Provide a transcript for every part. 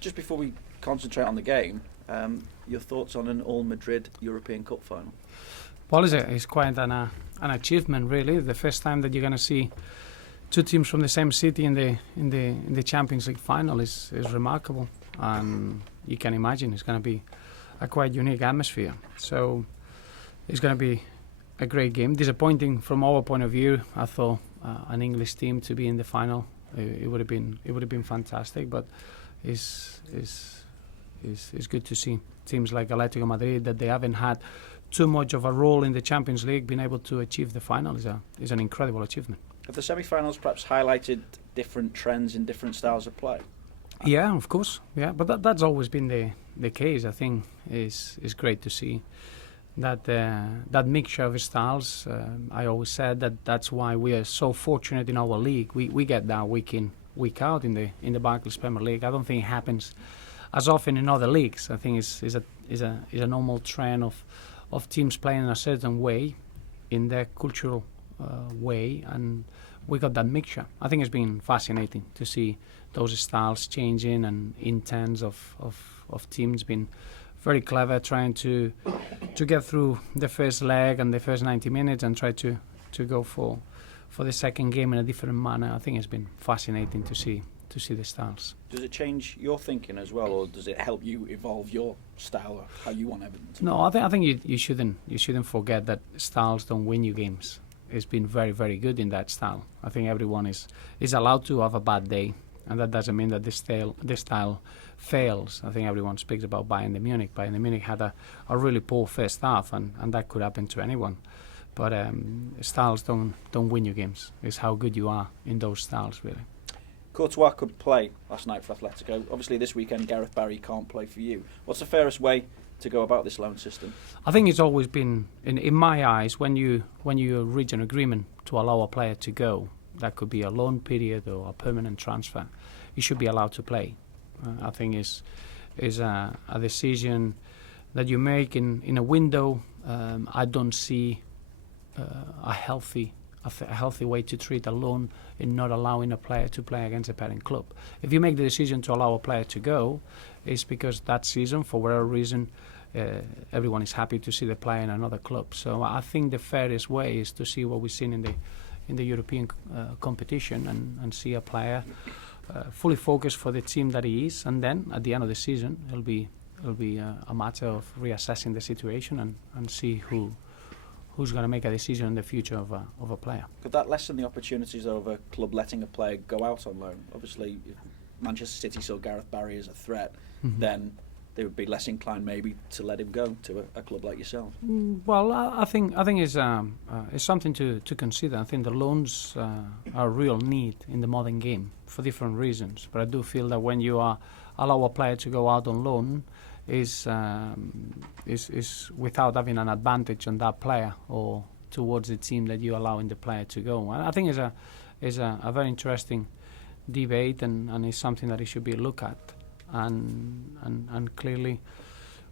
Just before we concentrate on the game, your thoughts on an All-Madrid European Cup final? Well, it's quite an achievement, really. The first time that you're going to see two teams from the same city in the Champions League final is remarkable, and you can imagine it's going to be a quite unique atmosphere. So it's going to be a great game. Disappointing from our point of view. I thought an English team to be in the final, it would have been fantastic. But it's good to see teams like Atletico Madrid, that they haven't had too much of a role in the Champions League, being able to achieve the final is an incredible achievement. Have the semi-finals perhaps highlighted different trends in different styles of play? Yeah, of course. Yeah, but that's always been the case. I think is great to see that mixture of styles. I always said that's why we are so fortunate in our league. We get that week in, week out in the Barclays Premier League. I don't think it happens as often in other leagues. I think is a normal trend of teams playing in a certain way, in their cultural way, and we got that mixture. I think it's been fascinating to see those styles changing, and intents of teams being very clever, trying to get through the first leg and the first 90 minutes and try to go for the second game in a different manner. I think it's been fascinating to see the styles. Does it change your thinking as well, or does it help you evolve your style or how you want Everton to No, I think you shouldn't forget that styles don't win you games. It's been very, very good in that style. I think everyone is allowed to have a bad day, and that doesn't mean that this style fails. I think everyone speaks about Bayern Munich. Bayern Munich had a really poor first half, and that could happen to anyone. But styles don't win you games. It's how good you are in those styles, really. Courtois could play last night for Atletico. Obviously, this weekend Gareth Barry can't play for you. What's the fairest way to go about this loan system? I think it's always been, in my eyes, when you reach an agreement to allow a player to go, that could be a loan period or a permanent transfer, you should be allowed to play. I think is a decision that you make in a window. I don't see a healthy way to treat a loan in not allowing a player to play against a parent club. If you make the decision to allow a player to go, it's because that season, for whatever reason, everyone is happy to see the player in another club. So I think the fairest way is to see what we've seen in the European competition and see a player fully focused for the team that he is, and then at the end of the season it'll be a matter of reassessing the situation and see who's going to make a decision in the future of a player. Could that lessen the opportunities of a club letting a player go out on loan? Obviously, if Manchester City saw Gareth Barry as a threat, then they would be less inclined maybe to let him go to a club like yourself. Well, I think it's something to consider. I think the loans are a real need in the modern game for different reasons. But I do feel that when you allow a player to go out on loan, is without having an advantage on that player or towards the team that you're allowing the player to go. And I think it's a very interesting debate, and it's something that it should be looked at. And clearly,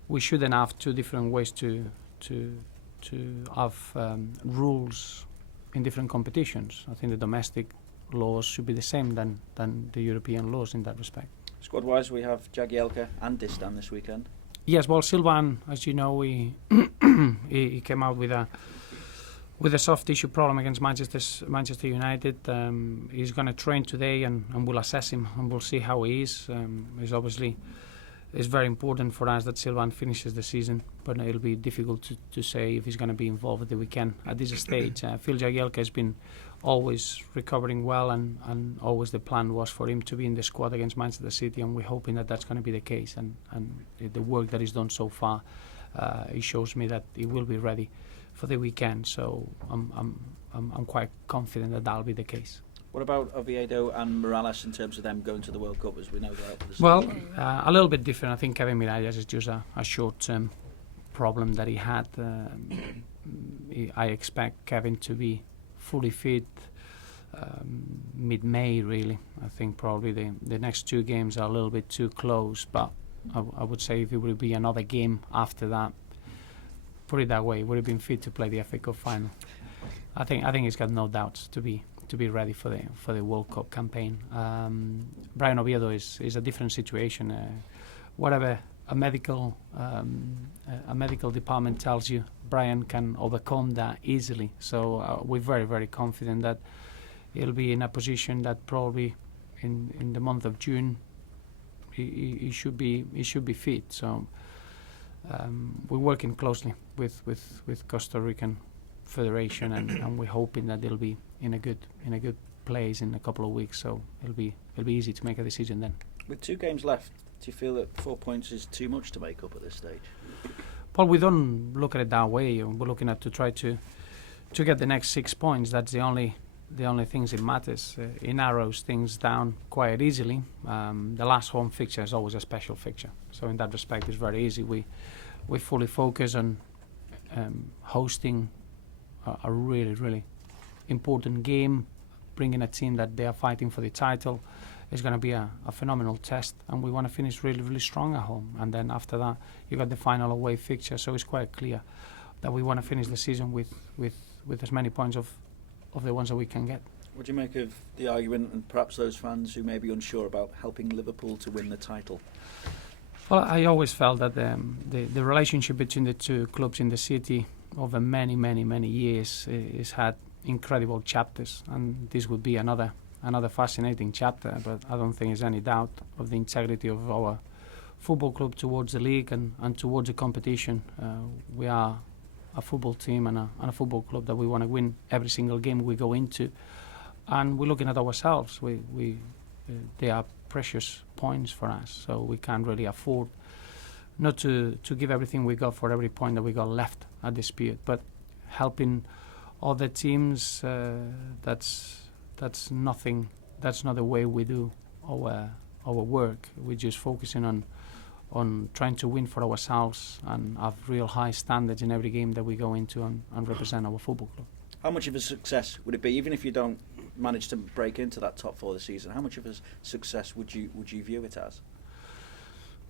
we shouldn't have two different ways to have rules in different competitions. I think the domestic laws should be the same than the European laws in that respect. Squad-wise, we have Jagielka and Distan this weekend. Yes, well, Silvan, as you know, he came out with a soft tissue problem against Manchester United. He's going to train today, and we'll assess him, and we'll see how he is. It's very important for us that Silvan finishes the season, but it'll be difficult to say if he's going to be involved at the weekend at this stage. Phil Jagielka has been always recovering well, and always the plan was for him to be in the squad against Manchester City, and we're hoping that that's going to be the case. And the work that he's done so far, it shows me that he will be ready for the weekend. So I'm quite confident that that'll be the case. What about Oviedo and Morales in terms of them going to the World Cup, as we know they're out for the season? Well, a little bit different. I think Kevin Mirallas is just a short-term problem that he had. I expect Kevin to be fully fit mid-May, really. I think probably the next two games are a little bit too close, but I would say if it would be another game after that, put it that way, would have been fit to play the FA Cup final. I think he's got no doubts to be to be ready for the World Cup campaign. Brian Oviedo is a different situation. Whatever a medical department tells you, Brian can overcome that easily. So we're very, very confident that he'll be in a position that probably in the month of June he should be fit. So we're working closely with Costa Rican Federation, and we're hoping that they'll be in a good place in a couple of weeks. So it'll be easy to make a decision then. With 2 games left, do you feel that 4 points is too much to make up at this stage? Well, we don't look at it that way. We're looking at to try to get the next 6 points. That's the only things that matters. It narrows things down quite easily. The last home fixture is always a special fixture. So in that respect, it's very easy. We fully focus on hosting a really, really important game, bringing a team that they are fighting for the title. Is going to be a phenomenal test, and we want to finish really, really strong at home. And then after that, you got the final away fixture. So it's quite clear that we want to finish the season with as many points of the ones that we can get. What do you make of the argument, and perhaps those fans who may be unsure about helping Liverpool to win the title? Well, I always felt that the relationship between the two clubs in the city over many, many, many years has had incredible chapters, and this would be another fascinating chapter. But I don't think there's any doubt of the integrity of our football club towards the league and towards the competition. We are a football team and a football club that we want to win every single game we go into, and we're looking at ourselves. They are precious points for us, so we can't really afford not to give everything we got for every point that we got left at this period. But helping other teams, that's nothing. That's not the way we do our work. We're just focusing on trying to win for ourselves and have real high standards in every game that we go into and represent our football club. How much of a success would it be, even if you don't manage to break into that top 4 this season? How much of a success would you view it as?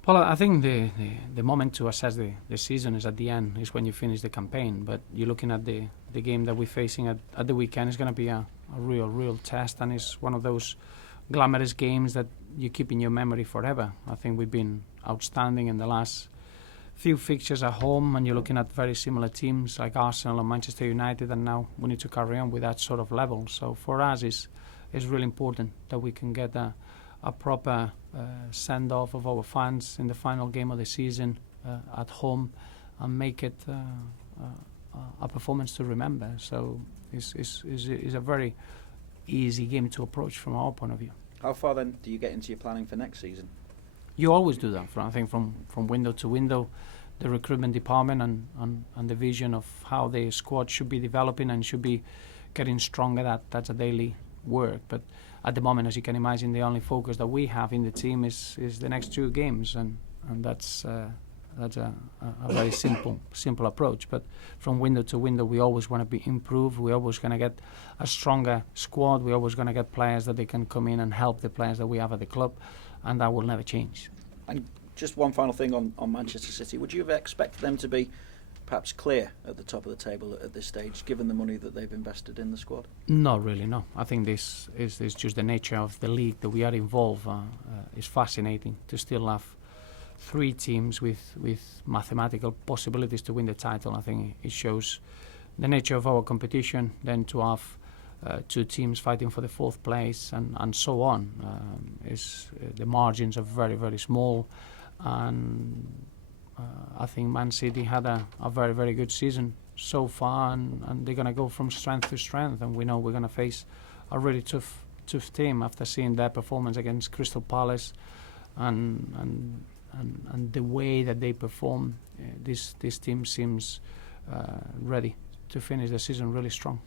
Well, I think the moment to assess the season is at the end, is when you finish the campaign. But you're looking at the game that we're facing at the weekend. Is going to be a real test, and it's one of those glamorous games that you keep in your memory forever. I think we've been outstanding in the last few fixtures at home, and you're looking at very similar teams like Arsenal and Manchester United, and now we need to carry on with that sort of level. So for us, it's really important that we can get a proper send-off of our fans in the final game of the season at home and make it a performance to remember. So it's a very easy game to approach from our point of view. How far then do you get into your planning for next season? You always do that. I think from window to window, the recruitment department and the vision of how the squad should be developing and should be getting stronger, that's a daily work. But at the moment, as you can imagine, the only focus that we have in the team is the next 2 games, and that's a very simple approach. But from window to window, we always want to be improved. We're always going to get a stronger squad. We're always going to get players that they can come in and help the players that we have at the club, and that will never change. And just one final thing on Manchester City. Would you have expected them to be perhaps clear at the top of the table at this stage, given the money that they've invested in the squad? Not really, no. I think this is just the nature of the league that we are involved. It's fascinating to still have 3 teams with mathematical possibilities to win the title. I think it shows the nature of our competition. Then to have 2 teams fighting for the 4th place and so on, the margins are very, very small. And I think Man City had a very, very good season so far, and they're going to go from strength to strength. And we know we're going to face a really tough team after seeing their performance against Crystal Palace and the way that they perform. This team seems ready to finish the season really strong.